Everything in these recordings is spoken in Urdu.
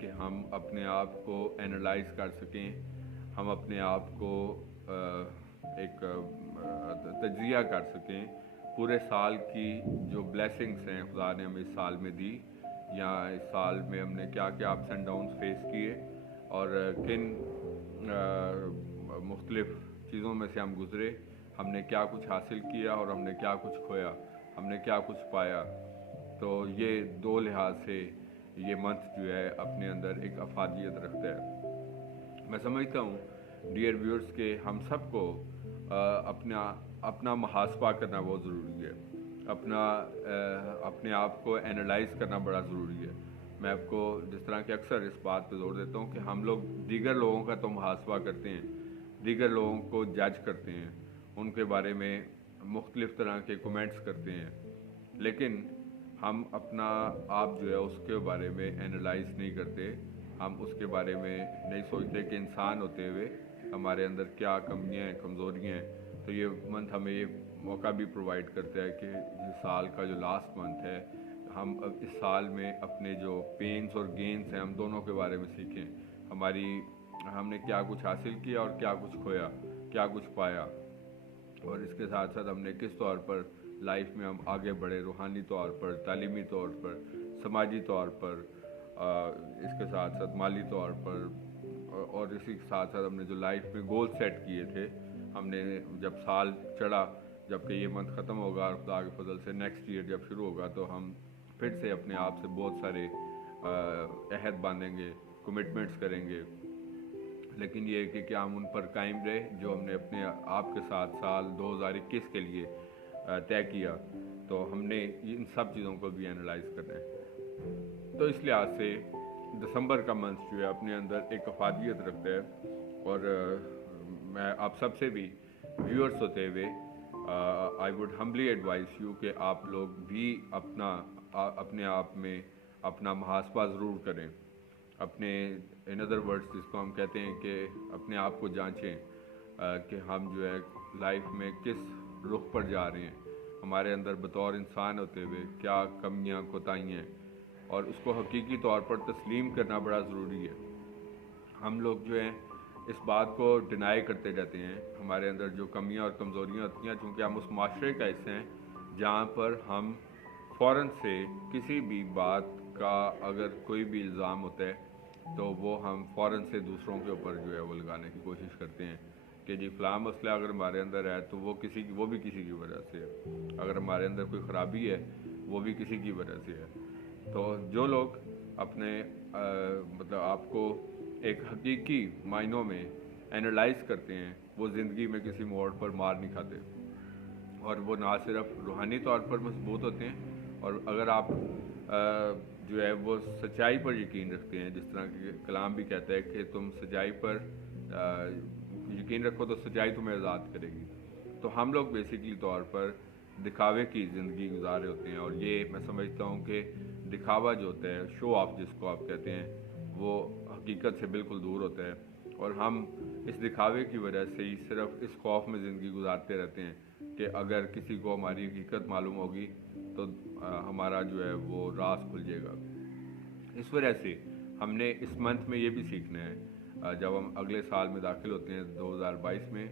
کہ ہم اپنے آپ کو انالائز کر سکیں، ہم اپنے آپ کو ایک تجزیہ کر سکیں پورے سال کی جو بلیسنگس ہیں خدا نے ہمیں اس سال میں دی، یا اس سال میں ہم نے کیا کیا اپس اینڈ ڈاؤنس فیس کیے اور کن مختلف چیزوں میں سے ہم گزرے، ہم نے کیا کچھ حاصل کیا اور ہم نے کیا کچھ کھویا، ہم نے کیا کچھ پایا۔ تو یہ دو لحاظ سے یہ منتھ جو ہے اپنے اندر ایک افادیت رکھتا ہے۔ میں سمجھتا ہوں ڈیئر ویورز کہ ہم سب کو اپنا محاسبہ کرنا بہت ضروری ہے، اپنے آپ کو انالائز کرنا بڑا ضروری ہے۔ میں آپ کو جس طرح کہ اکثر اس بات پہ زور دیتا ہوں کہ ہم لوگ دیگر لوگوں کا تو محاسبہ کرتے ہیں، دیگر لوگوں کو جج کرتے ہیں، ان کے بارے میں مختلف طرح کے کومنٹس کرتے ہیں، لیکن ہم اپنا آپ جو ہے اس کے بارے میں انالائز نہیں کرتے، ہم اس کے بارے میں نہیں سوچتے کہ انسان ہوتے ہوئے ہمارے اندر کیا کمیاں ہیں، کمزوریاں ہیں۔ تو یہ منتھ ہمیں یہ موقع بھی پرووائڈ کرتا ہے کہ اس سال کا جو لاسٹ منتھ ہے، ہم اس سال میں اپنے جو پینس اور گینس ہیں ہم دونوں کے بارے میں سیکھیں، ہم نے کیا کچھ حاصل کیا اور کیا کچھ کھویا، کیا کچھ پایا، اور اس کے ساتھ ساتھ ہم نے کس طور پر لائف میں ہم آگے بڑھے، روحانی طور پر، تعلیمی طور پر، سماجی طور پر، اس کے ساتھ ساتھ مالی طور پر، اور اسی کے ساتھ ساتھ ہم نے جو لائف میں گول سیٹ کیے تھے، ہم نے جب سال چڑھا، جب کہ یہ منتھ ختم ہوگا اور خدا کے فضل سے نیکسٹ ایئر جب شروع ہوگا تو ہم پھر سے اپنے آپ سے بہت سارے عہد باندھیں گے، کمٹمنٹس کریں گے، لیکن یہ کہ کیا ہم ان پر قائم رہے جو ہم نے اپنے آپ کے ساتھ سال 2021 کے لیے طے کیا۔ تو ہم نے ان سب چیزوں کو بھی انالائز کرنا ہے۔ تو اس لحاظ سے دسمبر کا منتھ جو ہے اپنے اندر ایک افادیت رکھتا ہے، اور میں آپ سب سے بھی ویورز ہوتے ہوئے آئی ووڈ ہمبلی ایڈوائز یو کہ آپ لوگ بھی اپنے آپ میں اپنا محاسبہ ضرور کریں، اپنے ان ادر ورڈس جس کو ہم کہتے ہیں کہ اپنے آپ کو جانچیں کہ ہم جو ہے لائف میں کس رخ پر جا رہے ہیں، ہمارے اندر بطور انسان ہوتے ہوئے کیا کمیاں کوتاہیاں ہیں، اور اس کو حقیقی طور پر تسلیم کرنا بڑا ضروری ہے۔ ہم لوگ جو ہیں اس بات کو ڈینائی کرتے جاتے ہیں، ہمارے اندر جو کمیاں اور کمزوریاں ہوتی ہیں، چونکہ ہم اس معاشرے کا حصہ ہیں جہاں پر ہم فوراً سے کسی بھی بات کا اگر کوئی بھی الزام ہوتا ہے تو وہ ہم فوراً سے دوسروں کے اوپر جو ہے وہ لگانے کی کوشش کرتے ہیں کہ جی فلاں مسئلہ اگر ہمارے اندر ہے تو وہ بھی کسی کی وجہ سے ہے، اگر ہمارے اندر کوئی خرابی ہے وہ بھی کسی کی وجہ سے ہے۔ تو جو لوگ اپنے مطلب آپ کو ایک حقیقی معنوں میں انالائز کرتے ہیں، وہ زندگی میں کسی موڑ پر مار نہیں کھاتے، اور وہ نہ صرف روحانی طور پر مضبوط ہوتے ہیں، اور اگر آپ جو ہے وہ سچائی پر یقین رکھتے ہیں، جس طرح کہ کلام بھی کہتا ہے کہ تم سچائی پر یقین رکھو تو سچائی تمہیں آزاد کرے گی۔ تو ہم لوگ بیسیکلی طور پر دکھاوے کی زندگی گزارے ہوتے ہیں، اور یہ میں سمجھتا ہوں کہ دکھاوا جو ہوتا ہے، شو آف جس کو آپ کہتے ہیں، وہ حقیقت سے بالکل دور ہوتا ہے، اور ہم اس دکھاوے کی وجہ سے ہی صرف اس خوف میں زندگی گزارتے رہتے ہیں کہ اگر کسی کو ہماری حقیقت معلوم ہوگی تو ہمارا جو ہے وہ راز کھل جائے گا۔ اس وجہ سے ہم نے اس منتھ میں یہ بھی سیکھنا ہے، جب ہم اگلے سال میں داخل ہوتے ہیں 2022 میں،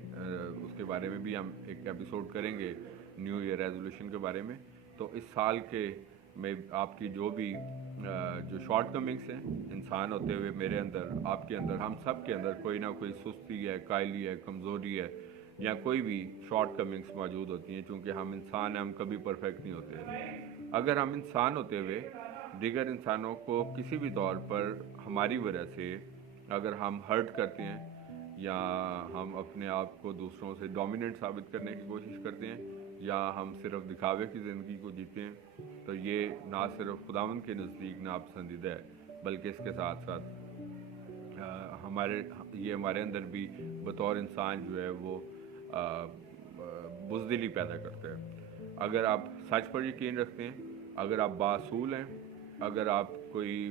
اس کے بارے میں بھی ہم ایک ایپیسوڈ کریں گے نیو ایئر ریزولوشن کے بارے میں۔ تو اس سال کے میں آپ کی جو بھی جو شارٹ کمنگس ہیں، انسان ہوتے ہوئے میرے اندر، آپ کے اندر، ہم سب کے اندر کوئی نہ کوئی سستی ہے، قائلی ہے، کمزوری ہے، یا کوئی بھی شارٹ کمنگس موجود ہوتی ہیں، چونکہ ہم انسان ہیں، ہم کبھی پرفیکٹ نہیں ہوتے۔ اگر ہم انسان ہوتے ہوئے دیگر انسانوں کو کسی بھی طور پر ہماری وجہ سے اگر ہم ہرٹ کرتے ہیں، یا ہم اپنے آپ کو دوسروں سے ڈومیننٹ ثابت کرنے کی کوشش کرتے ہیں، یا ہم صرف دکھاوے کی زندگی کو جیتے ہیں، تو یہ نہ صرف خداوند کے نزدیک ناپسندیدہ ہے، بلکہ اس کے ساتھ ساتھ ہمارے اندر بھی بطور انسان جو ہے وہ بزدلی پیدا کرتا ہے۔ اگر آپ سچ پر یقین رکھتے ہیں، اگر آپ باصول ہیں، اگر آپ کوئی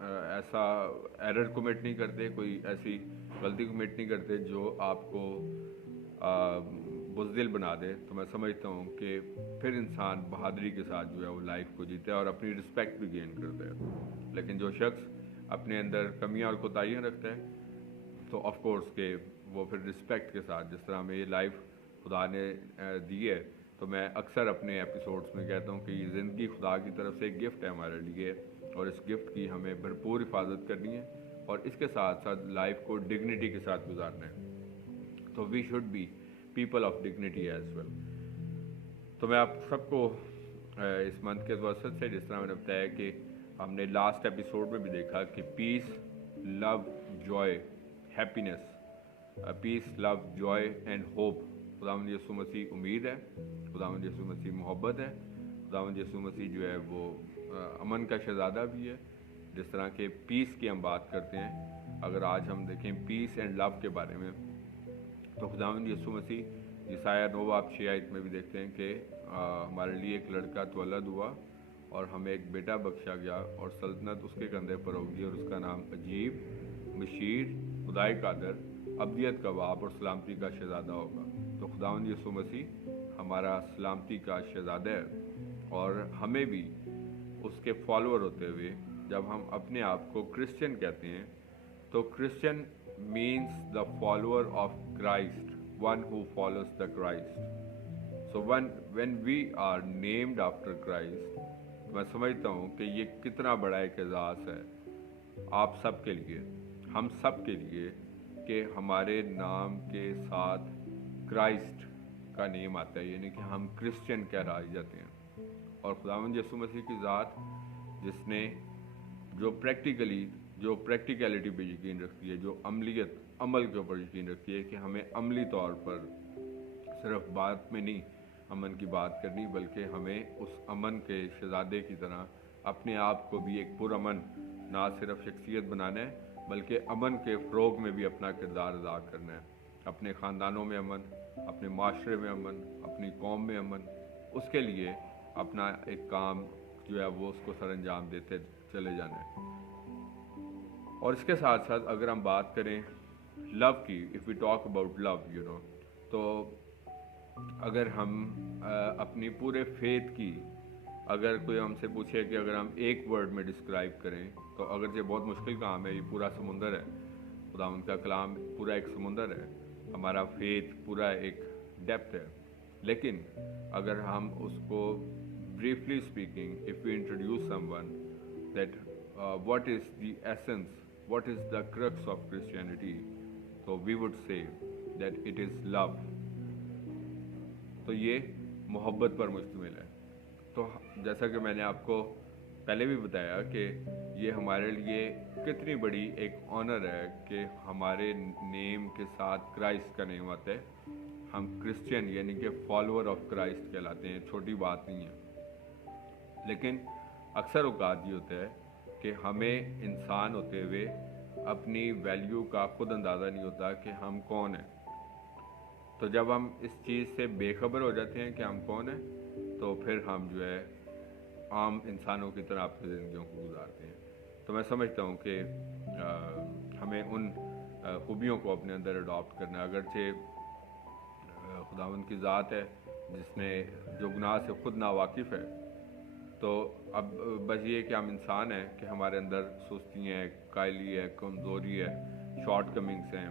ایسا ایرر کمٹ نہیں کرتے، کوئی ایسی غلطی کمٹ نہیں کرتے جو آپ کو بزدل بنا دے تو میں سمجھتا ہوں کہ پھر انسان بہادری کے ساتھ جو ہے وہ لائف کو جیتا ہے اور اپنی رسپیکٹ بھی گین کرتا ہے. لیکن جو شخص اپنے اندر کمیاں اور کوتاہیاں رکھتا ہے تو آف کورس کہ وہ پھر رسپیکٹ کے ساتھ, جس طرح ہمیں یہ لائف خدا نے دی ہے, تو میں اکثر اپنے ایپیسوڈس میں کہتا ہوں کہ یہ زندگی خدا کی طرف سے ایک گفٹ ہے ہمارے لیے, اور اس گفٹ کی ہمیں بھرپور حفاظت کرنی ہے اور اس کے ساتھ ساتھ لائف کو ڈگنیٹی کے ساتھ گزارنا ہے. تو we should be people of dignity as well. تو میں آپ سب کو اس منتھ کے وسط سے, جس طرح میں نے بتایا کہ ہم نے لاسٹ ایپیسوڈ میں بھی دیکھا کہ peace, love, joy, happiness, peace, love, joy and hope, خداوند یسوع مسیح امید ہے, خداوند یسوع مسیح محبت ہے, خداوند یسوع مسیح جو ہے وہ امن کا شہزادہ بھی ہے. جس طرح کہ پیس کی ہم بات کرتے ہیں, اگر آج ہم دیکھیں پیس اینڈ لو کے بارے میں, تو خداوند یسوع مسیح یسایہ 9 باب 6 آیت میں بھی دیکھتے ہیں کہ ہمارے لیے ایک لڑکا تولد ہوا اور ہمیں ایک بیٹا بخشا گیا اور سلطنت اس کے کندھے پر ہوگی اور اس کا نام عجیب, مشیر, خدائے قادر, ابدیت کا باپ اور سلامتی کا شہزادہ ہوگا. تو خداوند یسوع مسیح ہمارا سلامتی کا شہزادہ ہے, اور ہمیں بھی اس کے فالوور ہوتے ہوئے جب ہم اپنے آپ کو کرسچن کہتے ہیں تو Christian means the follower of Christ, one who follows the Christ. So when we are named after Christ, میں سمجھتا ہوں کہ یہ کتنا بڑا ایک اعزاز ہے آپ سب کے لیے, ہم سب کے لیے, کہ ہمارے نام کے ساتھ کرائسٹ کا نیم آتا ہے, یعنی کہ ہم کرسچن کہلائے جاتے ہیں. اور خداوند یسوع مسیح کی ذات جس نے جو پریکٹیکلٹی پہ یقین رکھتی ہے, جو عمل کے اوپر یقین رکھتی ہے کہ ہمیں عملی طور پر صرف بات میں نہیں امن کی بات کرنی, بلکہ ہمیں اس امن کے شہزادے کی طرح اپنے آپ کو بھی ایک پرامن نہ صرف شخصیت بنانا ہے بلکہ امن کے فروغ میں بھی اپنا کردار ادا کرنا ہے. اپنے خاندانوں میں امن, اپنے معاشرے میں امن, اپنی قوم میں امن, اس کے لیے اپنا ایک کام جو ہے وہ اس کو سر انجام دیتے چلے جانا ہے. اور اس کے ساتھ ساتھ اگر ہم بات کریں لو کی, if we talk about love تو اگر ہم اپنی پورے فیتھ کی, اگر کوئی ہم سے پوچھے کہ اگر ہم ایک ورڈ میں ڈسکرائب کریں, تو اگر یہ بہت مشکل کام ہے, یہ پورا سمندر ہے, خداوند کا کلام پورا ایک سمندر ہے, ہمارا فیتھ پورا ایک ڈیپتھ ہے. لیکن اگر ہم اس کو briefly speaking, if we introduce someone that what is the essence, what is the crux of Christianity, so we would say that it is love. تو یہ محبت پر مشتمل ہے. تو جیسا کہ میں نے آپ کو پہلے بھی بتایا کہ یہ ہمارے لیے کتنی بڑی ایک آنر ہے کہ ہمارے نیم کے ساتھ کرائسٹ کا نیم آتا ہے. ہم کرسچن یعنی کہ فالوور آف کرائسٹ کہلاتے ہیں, چھوٹی بات نہیں ہے. لیکن اکثر اوقات یہ ہوتا ہے کہ ہمیں انسان ہوتے ہوئے اپنی ویلیو کا خود اندازہ نہیں ہوتا کہ ہم کون ہیں. تو جب ہم اس چیز سے بے خبر ہو جاتے ہیں کہ ہم کون ہیں, تو پھر ہم جو ہے عام انسانوں کی طرح اپنی زندگیوں کو گزارتے ہیں. تو میں سمجھتا ہوں کہ ہمیں ان خوبیوں کو اپنے اندر اڈاپٹ کرنا ہے. اگرچہ خداوند کی ذات ہے جس نے جو گناہ سے خود ناواقف ہے, تو اب بس یہ کہ ہم انسان ہیں کہ ہمارے اندر سستی ہیں, کائلی ہے, کمزوری ہے, شارٹ کمنگس ہیں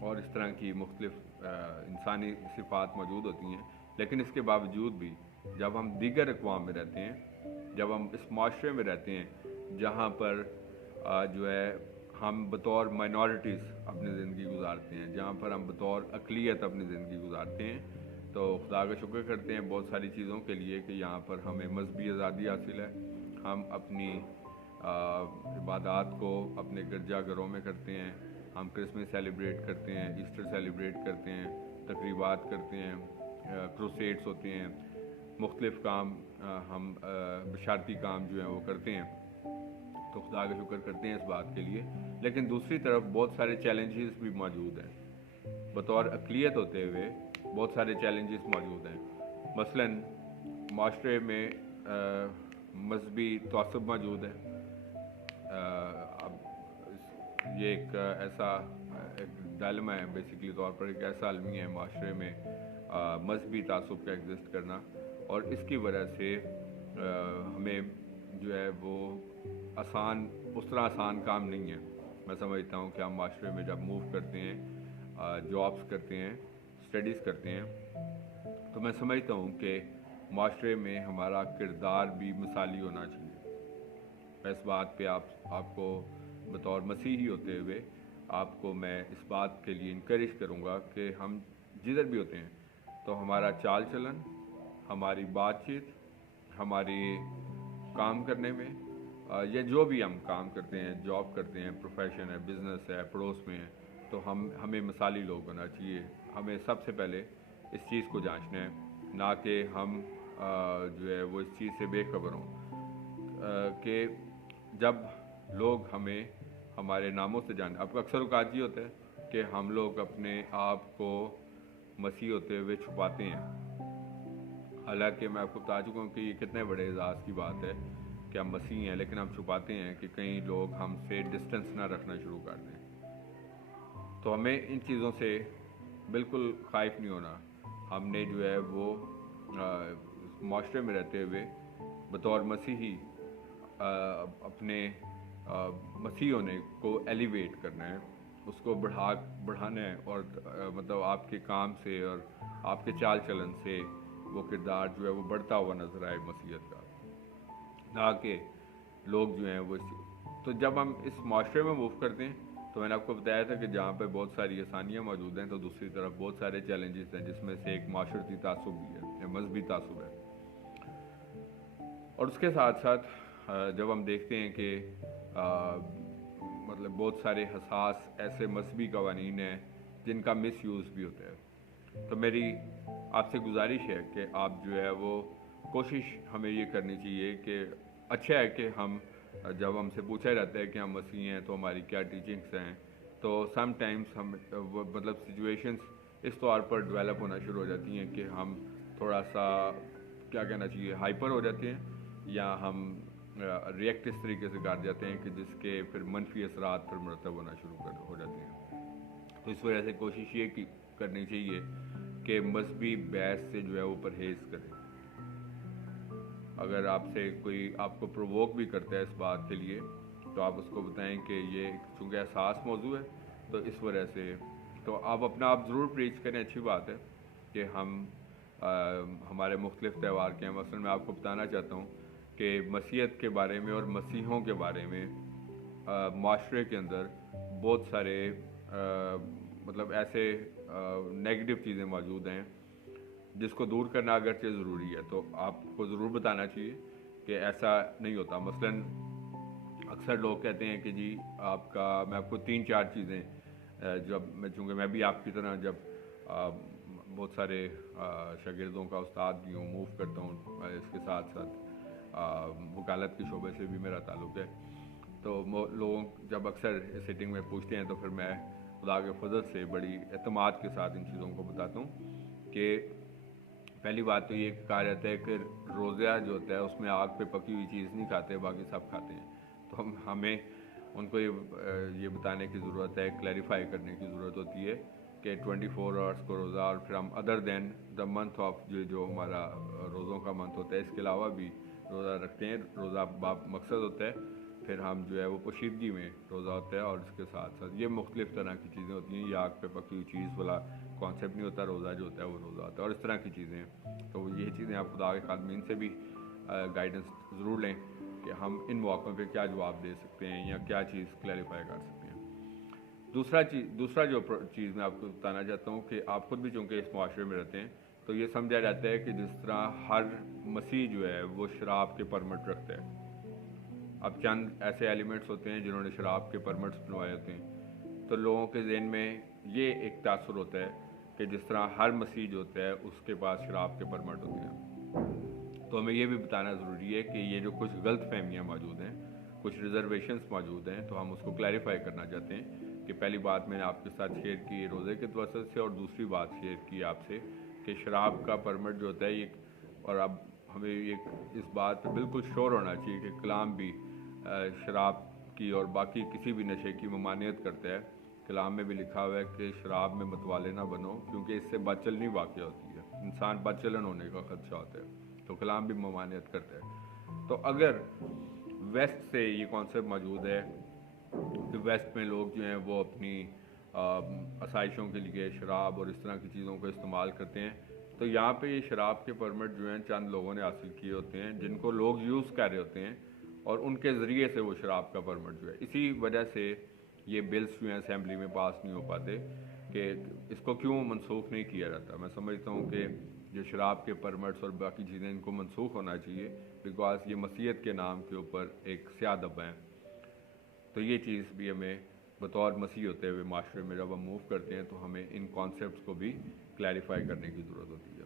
اور اس طرح کی مختلف انسانی صفات موجود ہوتی ہیں. لیکن اس کے باوجود بھی جب ہم دیگر اقوام میں رہتے ہیں, جب ہم اس معاشرے میں رہتے ہیں جہاں پر جو ہے ہم بطور مائنورٹیز اپنی زندگی گزارتے ہیں, جہاں پر ہم بطور اقلیت اپنی زندگی گزارتے ہیں, تو خدا کا شکر کرتے ہیں بہت ساری چیزوں کے لیے کہ یہاں پر ہمیں مذہبی آزادی حاصل ہے. ہم اپنی عبادات کو اپنے گرجا گھروں میں کرتے ہیں, ہم کرسمس سیلیبریٹ کرتے ہیں, ایسٹر سیلیبریٹ کرتے ہیں, تقریبات کرتے ہیں, کروسیڈز ہوتے ہیں, مختلف کام ہم بشارتی کام جو ہیں وہ کرتے ہیں. تو خدا کا شکر کرتے ہیں اس بات کے لیے. لیکن دوسری طرف بہت سارے چیلنجز بھی موجود ہیں. بطور اقلیت ہوتے ہوئے بہت سارے چیلنجز موجود ہیں. مثلاً معاشرے میں مذہبی تعصب موجود ہے. اب یہ ایک ایسا ایک ڈائلما ہے, بیسیکلی طور پر ایک ایسا المیہ ہے معاشرے میں مذہبی تعصب کا ایگزسٹ کرنا، اور اس کی وجہ سے ہمیں جو ہے وہ اس طرح آسان کام نہیں ہے۔ میں سمجھتا ہوں کہ ہم معاشرے میں جب موو کرتے ہیں، جابس کرتے ہیں، اسٹڈیز کرتے ہیں، تو میں سمجھتا ہوں کہ معاشرے میں ہمارا کردار بھی مثالی ہونا چاہیے۔ میں اس بات پہ آپ کو بطور مسیحی ہوتے ہوئے آپ کو میں اس بات کے لیے انکریج کروں گا کہ ہم جدھر بھی ہوتے ہیں تو ہمارا چال چلن، ہماری بات چیت، ہماری کام کرنے میں، یا جو بھی ہم کام کرتے ہیں، جاب کرتے ہیں، پروفیشن ہے، بزنس ہے، پڑوس میں ہے، تو ہمیں مثالی لوگ ہونا چاہیے۔ ہمیں سب سے پہلے اس چیز کو جانچنا ہے، نہ کہ ہم جو ہے وہ اس چیز سے بے خبر ہوں کہ جب لوگ ہمیں ہمارے ناموں سے جانیں۔ اب اکثر اوقات یہ ہوتا ہے کہ ہم لوگ اپنے آپ کو مسیح ہوتے ہوئے چھپاتے ہیں، حالانکہ میں آپ کو بتا چکا ہوں کہ یہ کتنے بڑے اعزاز کی بات ہے کہ ہم مسیح ہیں، لیکن ہم چھپاتے ہیں کہ کئی لوگ ہم سے ڈسٹنس نہ رکھنا شروع کر دیں۔ تو ہمیں ان چیزوں سے بالکل خائف نہیں ہونا۔ ہم نے جو ہے وہ معاشرے میں رہتے ہوئے بطور مسیحی اپنے مسیح ہونے کو ایلیویٹ کرنا ہے، اس کو بڑھانا ہے، اور مطلب آپ کے کام سے اور آپ کے چال چلن سے وہ کردار جو ہے وہ بڑھتا ہوا نظر آئے مسیحیت کا، نہ کہ لوگ جو ہیں وہ تو جب ہم اس معاشرے میں موو کرتے ہیں تو میں نے آپ کو بتایا تھا کہ جہاں پہ بہت ساری آسانیاں موجود ہیں تو دوسری طرف بہت سارے چیلنجز ہیں، جس میں سے ایک معاشرتی تعصب بھی ہے یا مذہبی تعصب ہے۔ اور اس کے ساتھ ساتھ جب ہم دیکھتے ہیں کہ مطلب بہت سارے حساس ایسے مذہبی قوانین ہیں جن کا مس یوز بھی ہوتا ہے، تو میری آپ سے گزارش ہے کہ آپ جو ہے وہ کوشش ہمیں یہ کرنی چاہیے کہ اچھا ہے کہ جب ہم سے پوچھا جاتا ہے کہ ہم مسیحی ہیں تو ہماری کیا ٹیچنگس ہیں، تو سم ٹائمس ہم مطلب سچویشنس اس طور پر ڈیولپ ہونا شروع ہو جاتی ہیں کہ ہم تھوڑا سا کیا کہنا چاہیے ہائپر ہو جاتے ہیں، یا ہم ریئیکٹ اس طریقے سے کر جاتے ہیں کہ جس کے پھر منفی اثرات پھر مرتب ہونا شروع ہو جاتے ہیں۔ تو اس وجہ سے کوشش یہ کرنی چاہیے کہ مذہبی بحث سے جو ہے وہ پرہیز کریں۔ اگر آپ سے کوئی آپ کو پرووک بھی کرتا ہے اس بات کے لیے تو آپ اس کو بتائیں کہ یہ چونکہ حساس موضوع ہے تو اس وجہ سے تو آپ اپنا آپ ضرور پریچ کریں، اچھی بات ہے کہ ہمارے مختلف تہوار کے ہیں۔ مثلاً میں آپ کو بتانا چاہتا ہوں کہ مسیحیت کے بارے میں اور مسیحوں کے بارے میں معاشرے کے اندر بہت سارے مطلب ایسے نیگیٹو چیزیں موجود ہیں جس کو دور کرنا اگرچہ ضروری ہے، تو آپ کو ضرور بتانا چاہیے کہ ایسا نہیں ہوتا۔ مثلاً اکثر لوگ کہتے ہیں کہ جی میں آپ کو 3-4 چیزیں چونکہ میں بھی آپ کی طرح جب بہت سارے شاگردوں کا استاد بھی ہوں، موو کرتا ہوں، اس کے ساتھ ساتھ وکالت کے شعبے سے بھی میرا تعلق ہے، تو لوگوں جب اکثر سیٹنگ میں پوچھتے ہیں تو پھر میں خدا کے فضل سے بڑی اعتماد کے ساتھ ان چیزوں کو بتاتا ہوں کہ پہلی بات تو یہ کہا جاتا ہے کہ روزہ جو ہوتا ہے اس میں آگ پہ پکی ہوئی چیز نہیں کھاتے، باقی سب کھاتے ہیں۔ تو ہمیں ان کو یہ بتانے کی ضرورت ہے، کلیریفائی کرنے کی ضرورت ہوتی ہے کہ 24 آورس کو روزہ، اور پھر ہم other than the month of جو ہمارا روزوں کا منتھ ہوتا ہے اس کے علاوہ بھی روزہ رکھتے ہیں۔ روزہ مقصد ہوتا ہے، پھر ہم جو ہے وہ پوشیدگی میں روزہ ہوتا ہے، اور اس کے ساتھ ساتھ یہ مختلف طرح کی چیزیں ہوتی ہیں۔ یہ آگ پہ پکی ہوئی چیز والا کانسیپٹ نہیں ہوتا، روزہ جو ہوتا ہے وہ روزہ ہوتا ہے، اور اس طرح کی چیزیں ہیں۔ تو یہ چیزیں آپ خدا کے خادمین سے بھی گائیڈنس ضرور لیں کہ ہم ان مواقعوں پہ کیا جواب دے سکتے ہیں یا کیا چیز کلیریفائی کر سکتے ہیں۔ دوسرا جو چیز میں آپ کو بتانا چاہتا ہوں کہ آپ خود بھی چونکہ اس معاشرے میں رہتے ہیں تو یہ سمجھا جاتا ہے کہ جس طرح ہر مسیح جو ہے وہ شراب کے پرمٹ رکھتا ہے۔ اب چند ایسے ایلیمنٹس ہوتے ہیں جنہوں نے شراب کے پرمٹس بنوائے ہوتے ہیں، تو لوگوں کے ذہن میں یہ ایک تاثر ہوتا ہے کہ جس طرح ہر مسیح جو ہوتا ہے اس کے پاس شراب کے پرمٹ ہوتے ہیں۔ تو ہمیں یہ بھی بتانا ضروری ہے کہ یہ جو کچھ غلط فہمیاں موجود ہیں، کچھ ریزرویشنس موجود ہیں، تو ہم اس کو کلیریفائی کرنا چاہتے ہیں کہ پہلی بات میں نے آپ کے ساتھ شیئر کی روزے کے توسط سے، اور دوسری بات شیئر کی آپ سے کہ شراب کا پرمٹ جو ہوتا ہے یہ، اور اب ہمیں اس بات پہ بالکل شور ہونا چاہیے کہ کلام بھی شراب کی اور باقی کسی بھی نشے کی ممانعت کرتا ہے۔ کلام میں بھی لکھا ہوا ہے کہ شراب میں متوالے نہ بنو کیونکہ اس سے بد چلنی واقع ہوتی ہے۔ انسان بدچلن ہونے کا خدشہ ہوتا ہے، تو کلام بھی ممانعت کرتا ہے۔ تو اگر ویسٹ سے یہ کانسیپٹ موجود ہے کہ ویسٹ میں لوگ جو ہیں وہ اپنی آسائشوں کے لیے شراب اور اس طرح کی چیزوں کو استعمال کرتے ہیں، تو یہاں پہ یہ شراب کے پرمٹ جو ہیں چند لوگوں نے حاصل کیے ہوتے ہیں جن کو لوگ یوز کر رہے ہوتے ہیں، اور ان کے ذریعے سے وہ شراب کا پرمٹ جو ہے، اسی وجہ سے یہ بلز جو ہیں اسمبلی میں پاس نہیں ہو پاتے کہ اس کو کیوں منسوخ نہیں کیا جاتا۔ میں سمجھتا ہوں کہ جو شراب کے پرمٹس اور باقی چیزیں ان کو منسوخ ہونا چاہیے، بیکاز یہ مسیحیت کے نام کے اوپر ایک سیاہ دھبا ہیں۔ تو یہ چیز بھی ہمیں بطور مسیح ہوتے ہوئے معاشرے میں جب ہم موو کرتے ہیں تو ہمیں ان کانسیپٹس کو بھی کلیریفائی کرنے کی ضرورت ہوتی ہے۔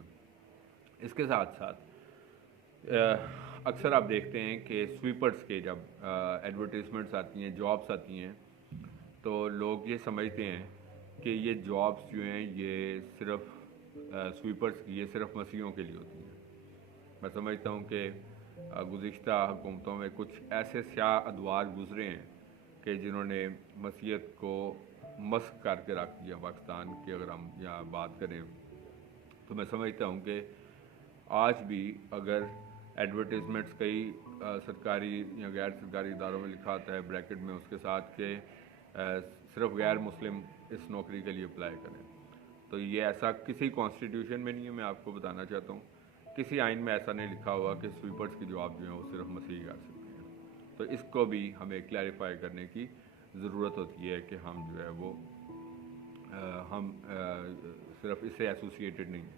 اس کے ساتھ ساتھ اکثر آپ دیکھتے ہیں کہ سویپرز کے جب ایڈورٹیزمنٹس آتی ہیں، جابس آتی ہیں، تو لوگ یہ سمجھتے ہیں کہ یہ جابس جو ہیں یہ صرف سویپرز کی، یہ صرف مسیحیوں کے لیے ہوتی ہیں۔ میں سمجھتا ہوں کہ گزشتہ حکومتوں میں کچھ ایسے سیاہ ادوار گزرے ہیں کہ جنہوں نے مسیحیت کو مسخ کر کے رکھ دیا پاکستان کی۔ اگر ہم یہاں بات کریں تو میں سمجھتا ہوں کہ آج بھی اگر ایڈورٹیزمنٹس کئی سرکاری یا غیر سرکاری اداروں میں لکھا ہوتا ہے بریکٹ میں اس کے ساتھ کہ صرف غیر مسلم اس نوکری کے لیے اپلائی کریں، تو یہ ایسا کسی کانسٹیٹیوشن میں نہیں ہے۔ میں آپ کو بتانا چاہتا ہوں کسی آئین میں ایسا نہیں لکھا ہوا کہ سویپرز کی جاب جو ہیں وہ صرف مسیحی کر سکتے ہیں۔ تو اس کو بھی ہمیں کلیریفائی کرنے کی ضرورت ہوتی ہے کہ ہم جو ہے وہ ہم صرف اس سے ایسوسیٹڈ نہیں ہیں۔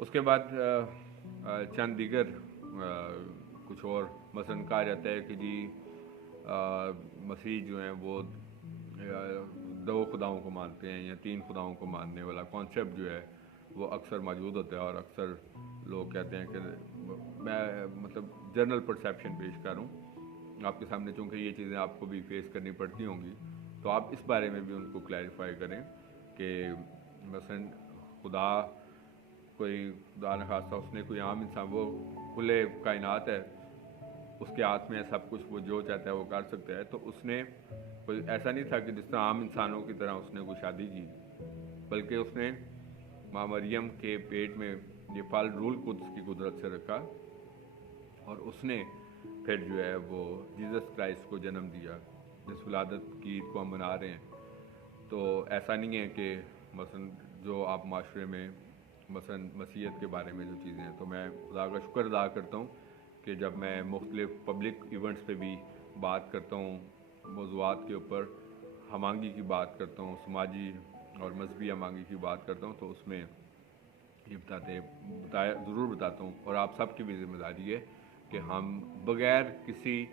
اس کے بعد چند دیگر کچھ اور مثلاً کہا جاتا ہے کہ جی مسیح جو ہیں وہ 2 خداؤں کو مانتے ہیں یا 3 خداؤں کو ماننے والا کانسیپٹ جو ہے وہ اکثر موجود ہوتا ہے، اور اکثر لوگ کہتے ہیں کہ میں مطلب جنرل پرسیپشن پیش کروں آپ کے سامنے، چونکہ یہ چیزیں آپ کو بھی فیس کرنی پڑتی ہوں گی، تو آپ اس بارے میں بھی ان کو کلیریفائی کریں کہ مثلاً خدا کوئی خدا نخواستہ اس نے کوئی عام انسان، وہ کھلے کائنات ہے، اس کے ہاتھ میں ہے سب کچھ، وہ جو چاہتا ہے وہ کر سکتا ہے، تو اس نے کوئی ایسا نہیں تھا کہ جس طرح عام انسانوں کی طرح اس نے کوئی شادی کی، بلکہ اس نے ماں مریم کے پیٹ میں یہ پھل روح القدس کی قدرت سے رکھا، اور اس نے پھر جو ہے وہ جیزس کرائسٹ کو جنم دیا، جس ولادت کی عید کو ہم منا رہے ہیں۔ تو ایسا نہیں ہے کہ مثلا جو آپ معاشرے میں مثلا مسیحیت کے بارے میں جو چیزیں ہیں، تو میں خدا کا شکر ادا کرتا ہوں کہ جب میں مختلف پبلک ایونٹس پہ بھی بات کرتا ہوں، موضوعات کے اوپر ہم آہنگی کی بات کرتا ہوں، سماجی اور مذہبی ہم آہنگی کی بات کرتا ہوں، تو اس میں یہ ضرور بتاتا ہوں، اور آپ سب کی بھی ذمہ داری ہے کہ ہم بغیر کسی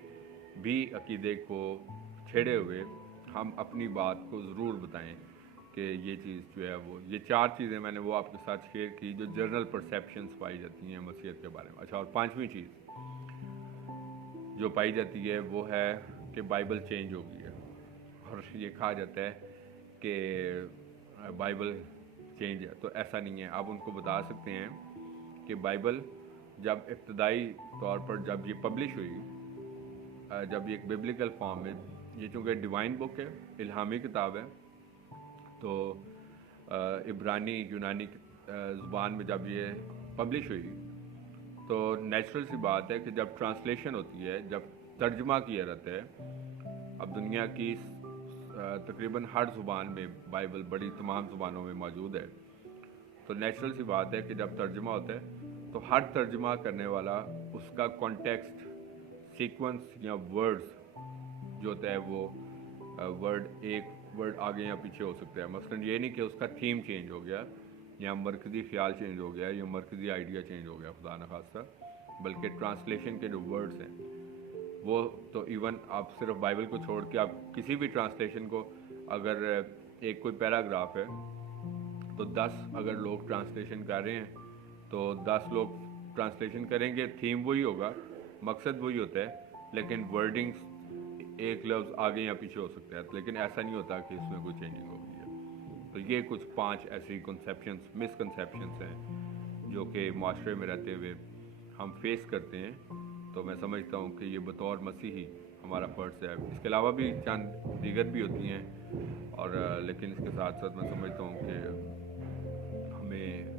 بھی عقیدے کو چھیڑے ہوئے ہم اپنی بات کو ضرور بتائیں کہ یہ چیز جو ہے وہ، یہ 4 چیزیں میں نے وہ آپ کے ساتھ شیئر کی جو جنرل پرسیپشنز پائی جاتی ہیں مسیحیت کے بارے میں۔ اچھا، اور 5ویں چیز جو پائی جاتی ہے وہ ہے کہ بائبل چینج ہو گئی ہے، اور یہ کہا جاتا ہے کہ بائبل چینج ہے، تو ایسا نہیں ہے۔ آپ ان کو بتا سکتے ہیں کہ بائبل جب ابتدائی طور پر جب یہ پبلش ہوئی، جب یہ ایک بیبلیکل فارم میں، یہ چونکہ ڈیوائن بک ہے، الہامی کتاب ہے، تو عبرانی یونانی زبان میں جب یہ پبلش ہوئی تو نیچرل سی بات ہے کہ جب ٹرانسلیشن ہوتی ہے، جب ترجمہ کیا جاتا ہے، اب دنیا کی تقریباً ہر زبان میں بائبل بڑی تمام زبانوں میں موجود ہے، تو نیچرل سی بات ہے کہ جب ترجمہ ہوتا ہے تو ہر ترجمہ کرنے والا اس کا کانٹیکسٹ، سیکوینس یا ورڈز جو ہوتا ہے وہ ایک ورڈ آگے یا پیچھے ہو سکتا ہے۔ مثلاً یہ نہیں کہ اس کا تھیم چینج ہو گیا یا مرکزی خیال چینج ہو گیا یا مرکزی آئیڈیا چینج ہو گیا خدا نخواستہ، بلکہ ٹرانسلیشن کے جو ورڈز ہیں وہ تو ایون آپ صرف بائبل کو چھوڑ کے آپ کسی بھی ٹرانسلیشن کو، اگر ایک کوئی پیراگراف ہے تو 10 اگر لوگ ٹرانسلیشن کر رہے ہیں تو 10 لوگ ٹرانسلیشن کریں گے، تھیم وہی ہوگا، مقصد وہی ہوتا ہے، لیکن ورڈنگز ایک لفظ آگے یا پیچھے ہو سکتا ہے، لیکن ایسا نہیں ہوتا کہ اس میں کوئی چینجنگ ہو گئی ہے۔ تو یہ کچھ 5 ایسی مسکنسیپشنس ہیں جو کہ معاشرے میں رہتے ہوئے ہم فیس کرتے ہیں، تو میں سمجھتا ہوں کہ یہ بطور مسیحی ہمارا فرض ہے۔ اس کے علاوہ بھی چند دیگر بھی ہوتی ہیں، اور لیکن اس کے ساتھ ساتھ میں سمجھتا ہوں کہ ہمیں